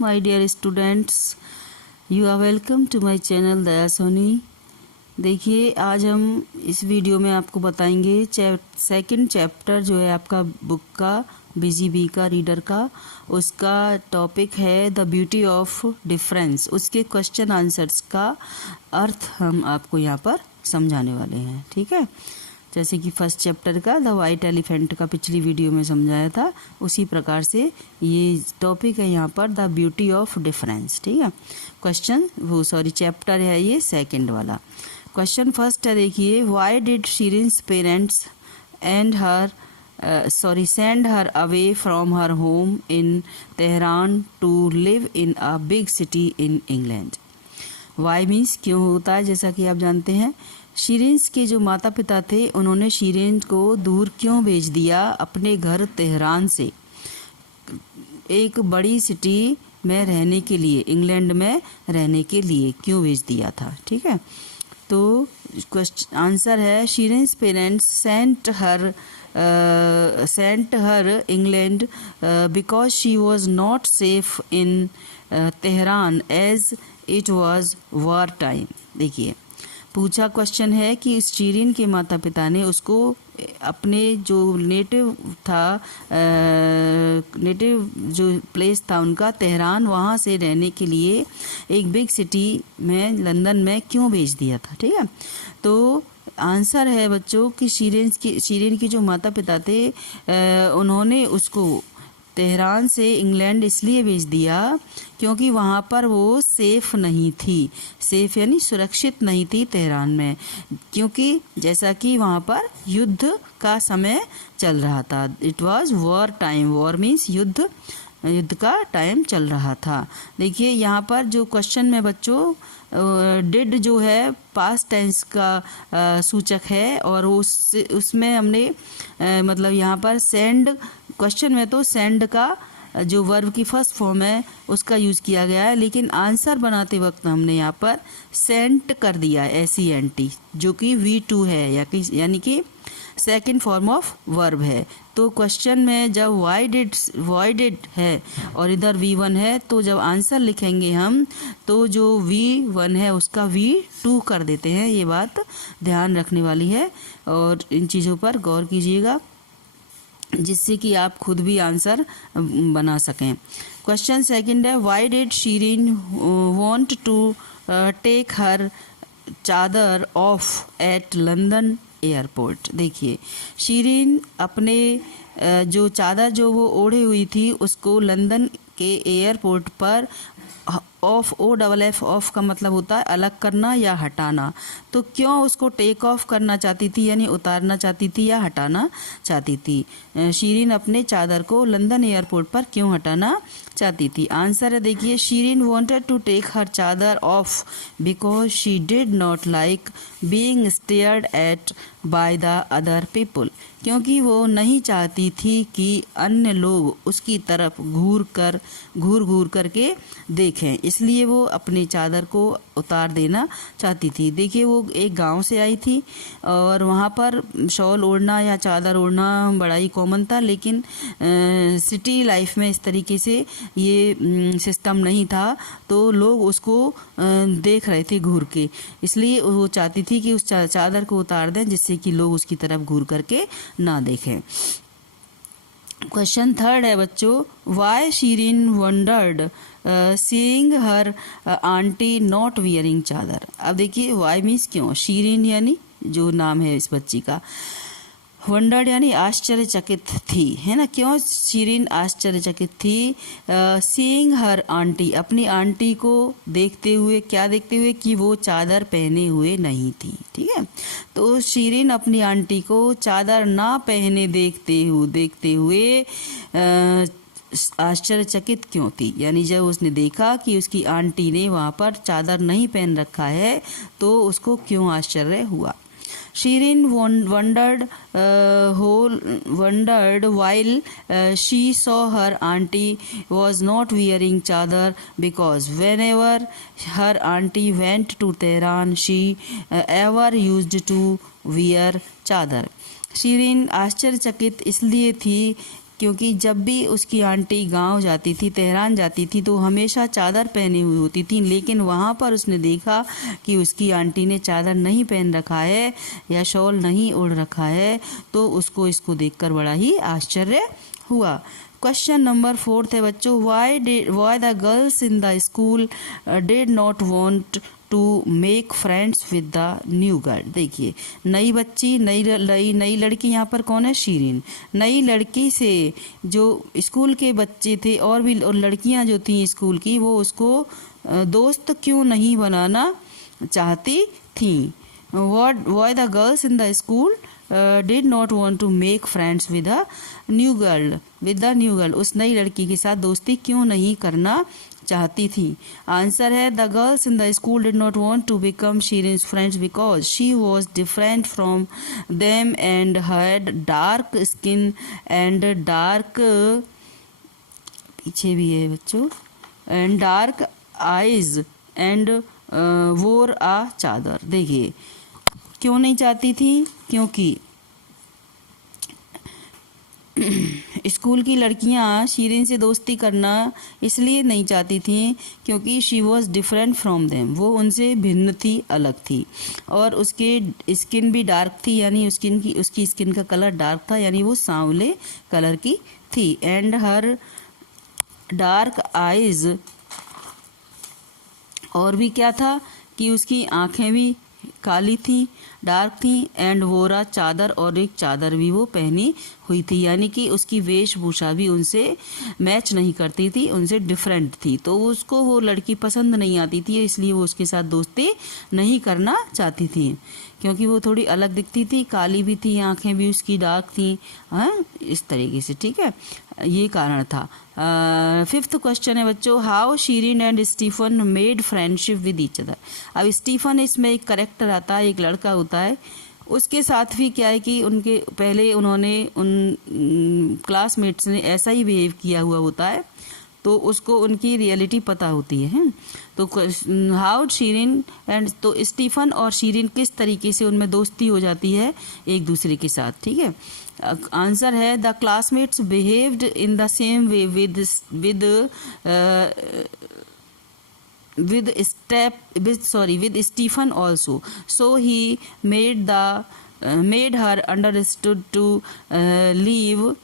my dear students. You are welcome to my channel दया सोनी। देखिए आज हम इस वीडियो में आपको बताएंगे सेकंड चैप्टर जो है आपका बुक का बीजीबी का रीडर का, उसका टॉपिक है द ब्यूटी ऑफ डिफरेंस। उसके क्वेश्चन आंसर्स का अर्थ हम आपको यहाँ पर समझाने वाले हैं। ठीक है, जैसे कि फर्स्ट चैप्टर का द वाइट एलिफेंट का पिछली वीडियो में समझाया था, उसी प्रकार से ये टॉपिक है यहाँ पर द ब्यूटी ऑफ डिफरेंस। ठीक है, चैप्टर है ये सेकंड वाला। क्वेश्चन फर्स्ट है, देखिए why did Shirin's parents and her send her away from her home in Tehran to live in a big city in England. Why means क्यों होता है, जैसा कि आप जानते हैं शीरिन्स के जो माता पिता थे उन्होंने शीरिन को दूर क्यों भेज दिया, अपने घर तेहरान से एक बड़ी सिटी में रहने के लिए, इंग्लैंड में रहने के लिए क्यों भेज दिया था। ठीक है, तो क्वेश्चन आंसर है Shirin's parents sent her England because she was not safe in Tehran as it was war time. देखिए पूछा क्वेश्चन है कि शीरिन के माता पिता ने उसको अपने जो नेटिव जो प्लेस था उनका तेहरान, वहाँ से रहने के लिए एक बिग सिटी में लंदन में क्यों भेज दिया था। ठीक है, तो आंसर है बच्चों कि शीरिन के जो माता पिता थे उन्होंने उसको तेहरान से इंग्लैंड इसलिए भेज दिया क्योंकि वहाँ पर वो सेफ नहीं थी। सेफ यानी सुरक्षित नहीं थी तेहरान में, क्योंकि जैसा कि वहाँ पर युद्ध का समय चल रहा था। It was war time, war means युद्ध का टाइम चल रहा था। देखिए यहाँ पर जो क्वेश्चन में बच्चों डिड जो है पास्ट टेंस का सूचक है, और उसमें हमने मतलब यहाँ पर सेंड, क्वेश्चन में तो सेंड का जो वर्ब की फर्स्ट फॉर्म है उसका यूज़ किया गया है, लेकिन आंसर बनाते वक्त हमने यहाँ पर सेंट कर दिया SENT, जो कि V2 है यानी कि सेकंड फॉर्म ऑफ वर्ब है। तो क्वेश्चन में जब वाई डिड है और इधर V1 है, तो जब आंसर लिखेंगे हम तो जो V1 है उसका V2 कर देते हैं। ये बात ध्यान रखने वाली है और इन चीज़ों पर गौर कीजिएगा, जिससे कि आप खुद भी आंसर बना सकें। क्वेश्चन सेकंड है, why did Shirin want to take her चादर ऑफ एट लंदन एयरपोर्ट। देखिए शीरिन अपने जो चादर जो वो ओढ़े हुई थी उसको लंदन के एयरपोर्ट पर ऑफ, OFF ऑफ का मतलब होता है अलग करना या हटाना, तो क्यों उसको टेक ऑफ करना चाहती थी यानी उतारना चाहती थी या हटाना चाहती थी। शीरिन अपने चादर को लंदन एयरपोर्ट पर क्यों हटाना चाहती थी। आंसर है देखिए Shirin wanted to take her चादर off because she did not like being stared at by the other people, क्योंकि वो नहीं चाहती थी कि अन्य लोग उसकी तरफ घूर घूर करके देखें, इसलिए वो अपनी चादर को उतार देना चाहती थी। देखिए वो एक गांव से आई थी और वहाँ पर शॉल ओढ़ना या चादर ओढ़ना बड़ा ही कॉमन था, लेकिन सिटी लाइफ में इस तरीके से ये सिस्टम नहीं था, तो लोग उसको देख रहे थे घूर के, इसलिए वो चाहती थी कि उस चादर को उतार दें जिससे कि लोग उसकी तरफ घूर करके ना देखें। क्वेश्चन थर्ड है बच्चों, why Shirin wondered seeing her aunty not wearing chadar. अब देखिए वाई मीन्स क्यों, शीरिन यानी जो नाम है इस बच्ची का, वंडर्ड यानी आश्चर्यचकित थी, है ना। क्यों शीरिन आश्चर्यचकित थी, सीइंग हर आंटी, अपनी आंटी को देखते हुए, क्या देखते हुए कि वो चादर पहने हुए नहीं थी। ठीक है, तो शीरिन अपनी आंटी को चादर ना पहने देखते हुए आश्चर्यचकित क्यों थी, यानी जब उसने देखा कि उसकी आंटी ने वहाँ पर चादर नहीं पहन रखा है तो उसको क्यों आश्चर्य हुआ। Shirin wondered while she saw her auntie was not wearing chadar because whenever her auntie went to Tehran she ever used to wear chadar. Shirin आश्चर्यचकित इसलिए थी क्योंकि जब भी उसकी आंटी गांव जाती थी, तेहरान जाती थी, तो हमेशा चादर पहनी हुई होती थी, लेकिन वहाँ पर उसने देखा कि उसकी आंटी ने चादर नहीं पहन रखा है या शॉल नहीं ओढ़ रखा है, तो उसको इसको देखकर बड़ा ही आश्चर्य हुआ। क्वेश्चन नंबर 4 है बच्चों, why the girls in the school did not want to make friends with the new girl. देखिए, नई बच्ची, नई लड़की, यहाँ पर कौन है? शीरीन। नई लड़की से जो स्कूल के बच्चे थे और लड़कियां जो थी स्कूल की, वो उसको दोस्त क्यों नहीं बनाना चाहती थी। Why the girls in the school did not want to make friends with the new girl, उस नई लड़की के साथ दोस्ती क्यों नहीं करना चाहती थी। आंसर है, the girls in the school did not want to become Shirin's friends because she was different from them and had dark skin and dark, पीछे भी है बच्चों, एंड डार्क आईज एंड वोर आ चादर। देखिए, क्यों नहीं चाहती थी? क्योंकि स्कूल की लड़कियां शीरीन से दोस्ती करना इसलिए नहीं चाहती थी क्योंकि she was different from them, वो उनसे भिन्न थी, अलग थी, और उसके स्किन भी डार्क थी, यानी उसकी स्किन का कलर डार्क था, यानी वो सांवले कलर की थी। एंड हर डार्क आईज, और भी क्या था कि उसकी आंखें भी काली थी, डार्क थी, एंड वोरा चादर, और एक चादर भी वो पहनी हुई थी, यानी कि उसकी वेशभूषा भी उनसे मैच नहीं करती थी, उनसे डिफरेंट थी, तो उसको वो लड़की पसंद नहीं आती थी, इसलिए वो उसके साथ दोस्ती नहीं करना चाहती थी, क्योंकि वो थोड़ी अलग दिखती थी, काली भी थी, आंखें भी उसकी डार्क थी, हाँ, इस तरीके से, ठीक है, ये कारण था। 5th क्वेश्चन है बच्चों, how Shirin and Stephen made friendship with each other. अब स्टीफन इसमें एक करेक्टर आता है, एक लड़का होता है, उसके साथ भी क्या है कि उनके पहले उन्होंने उन क्लासमेट्स ने ऐसा ही बिहेव किया हुआ होता है, तो उसको उनकी रियलिटी पता होती है। तो हाउ शीरीन एंड, तो स्टीफन और शीरीन किस तरीके से उनमें दोस्ती हो जाती है एक दूसरे के साथ, ठीक है। आंसर है, the classmates behaved in the same way with Stephen also, so he made her understood to leave.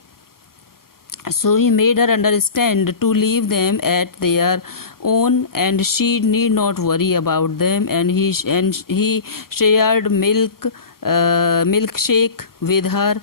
So he made her understand to leave them at their own, and she need not worry about them. And he shared milkshake with her.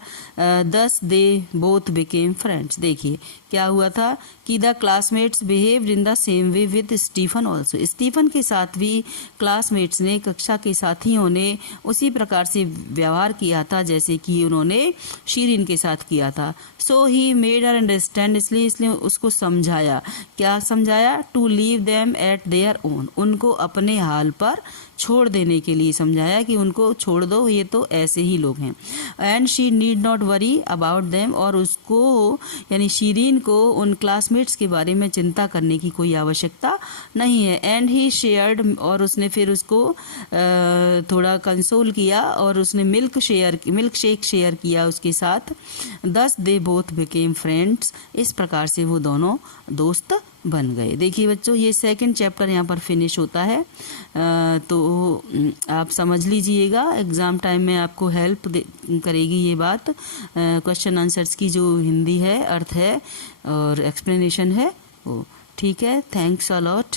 Thus they both became friends. देखिए क्या हुआ था कि the classmates behaved in the same way with Stephen also, Stephen के साथ भी classmates ने, कक्षा के साथियों ने उसी प्रकार से व्यवहार किया था जैसे कि उन्होंने शीरीन के साथ किया था। सो ही मेड हर अंडरस्टैंड, इसलिए उसको समझाया, क्या समझाया? To leave them at their own, उनको अपने हाल पर छोड़ देने के लिए समझाया कि उनको छोड़ दो, ये तो ऐसे ही लोग हैं। And she need not worry about them, और उसको यानी शीरीन को उन क्लासमेट्स के बारे में चिंता करने की कोई आवश्यकता नहीं है। एंड ही शेयर्ड, और उसने फिर उसको थोड़ा कंसोल किया और उसने मिल्क शेक शेयर किया उसके साथ। दस दे बोथ बिकेम फ्रेंड्स, इस प्रकार से वो दोनों दोस्त बन गए। देखिए बच्चों, ये 2nd चैप्टर यहाँ पर फिनिश होता है, तो आप समझ लीजिएगा, एग्ज़ाम टाइम में आपको हेल्प करेगी ये बात। क्वेश्चन आंसर्स की जो हिंदी है, अर्थ है और एक्सप्लेनेशन है वो, ठीक है। Thanks a lot.